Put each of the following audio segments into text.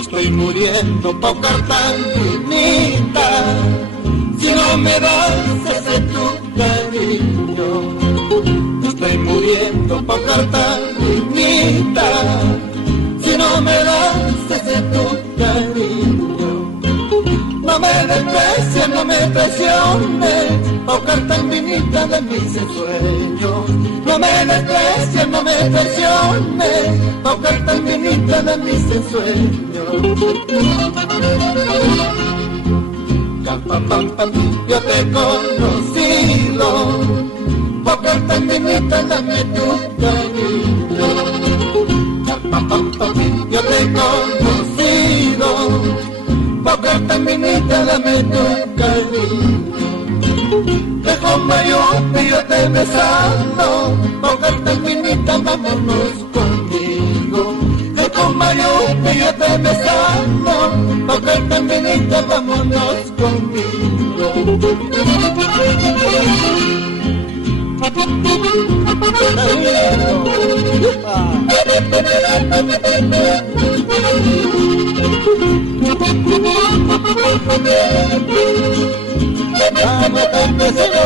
Estoy muriendo pa' buscar tan finita, si no me das ese tu cariño. Estoy muriendo pa' buscar tan finita, si no me das ese tu cariño. No me desprecies, no me presiones, pa' buscar tan finita de mis ensueños. No me desprecies, no me presiones, pa' buscar tan finita de mis ensueños. Yo te he conocido, pa' buscar tan finita dame tu cariño. Yo te he conocido, pa' buscar tan finita dame tu cariño. Dejo mayor y yo te besando, pa' buscar tan finita vámonos conmigo. Dejo mayor y yo te besando, pa' buscar tan finita vámonos conmigo. Vamos campesino.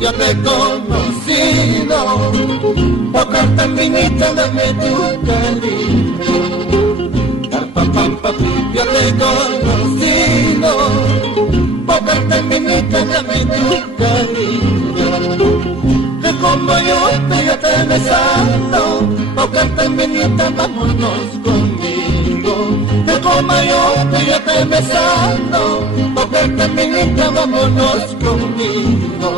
Yo te he conocido, pa' buscar tan finita dame tu cariño. Yo te he conocido, pa' buscar tan finita dame tu cariño. De como yo te besando, pa' buscar tan finita vámonos conmigo. De como yo te besando, pa' buscar tan finita vámonos conmigo.